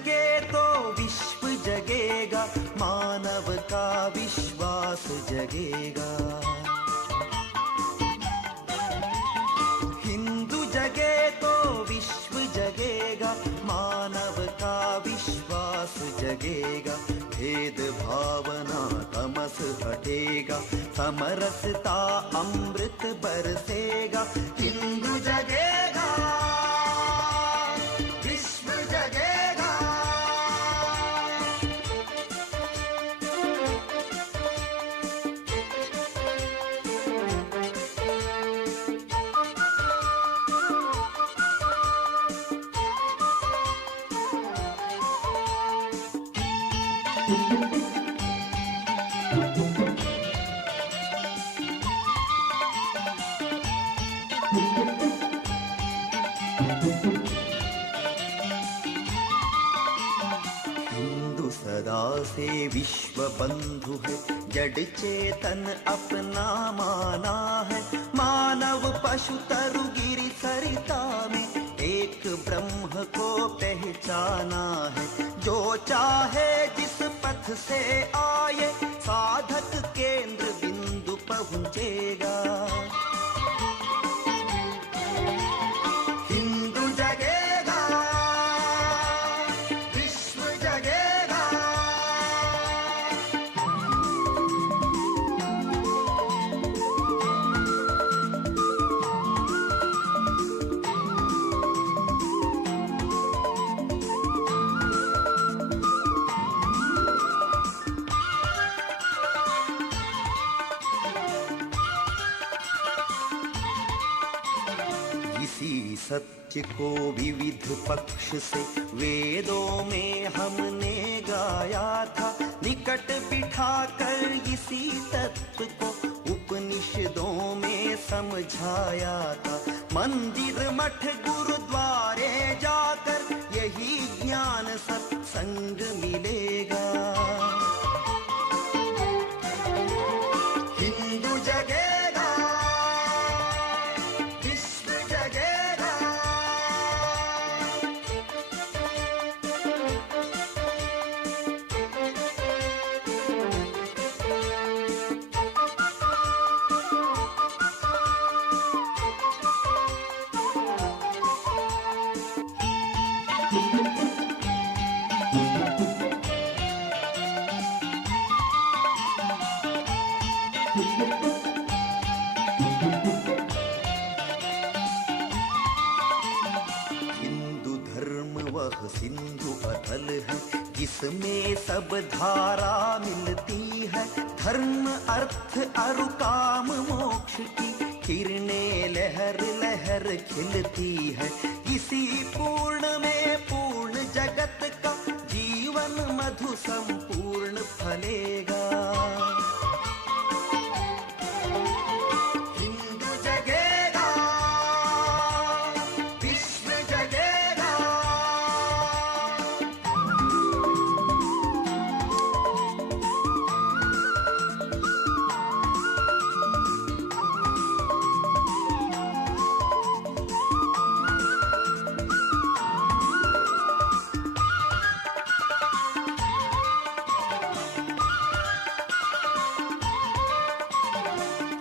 जगे तो विश्व जगेगा, मानव का विश्वास जगेगा। हिंदू जगे तो विश्व जगेगा, मानव का विश्वास जगेगा। भेद भावना तमस हटेगा, समरसता अमृत बरसेगा। हिंदू जगेगा, विश्व जगेगा। सदा से विश्व बंधु है, जड़ चेतन अपना माना है। मानव पशु तरु गिरि सरिता में एक ब्रह्म को पहचाना है। जो चाहे जिस पथ से आए, साधक केंद्र बिंदु पहुंचेगा। हिंदू जगेगा, विश्व जगेगा। इसी सत्य को विविध पक्ष से वेदों में हमने गाया था। निकट बिठाकर इसी तत्व को उपनिषदों में समझाया था। मंदिर मठ गुरुद्वारे जाकर यही ज्ञान सत्संग मिलेगा। हिंदू जगेगा, विश्व जगेगा। हिंदू धर्म वह सिंधु अथल है, जिसमें सब धारा मिलती है। धर्म अर्थ अरु काम मोक्ष की किरणें लहर लहर खिलती है। इसी पूर्ण में पूर्ण जगत का जीवन मधु संपूर्ण फलेगा। हिंदू जगेगा, विश्व जगेगा।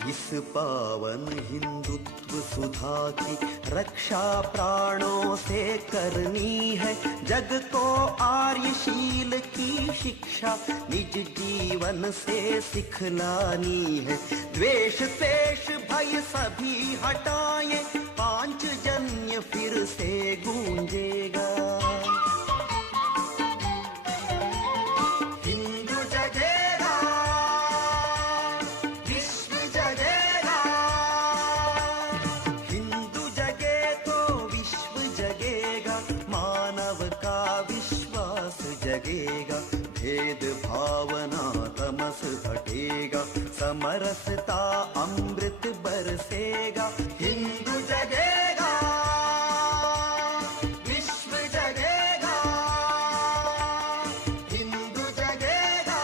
इस पावन हिंदुत्व सुधा की रक्षा प्राणों से करनी है। जग को आर्यशील की शिक्षा निज जीवन से सिखलानी है। द्वेष द्वेष भय सभी हटाए, पांचजन्य फिर से गूंजेगा। हिंदू जगेगा, विश्व जगेगा। हिंदू जगे तो विश्व जगेगा, मानव का विश्वास जगेगा। भेद भावना तमस हटेगा, समरसता अमृत बरसेगा। हिंदू जगेगा, विश्व जगेगा। हिंदू जगेगा,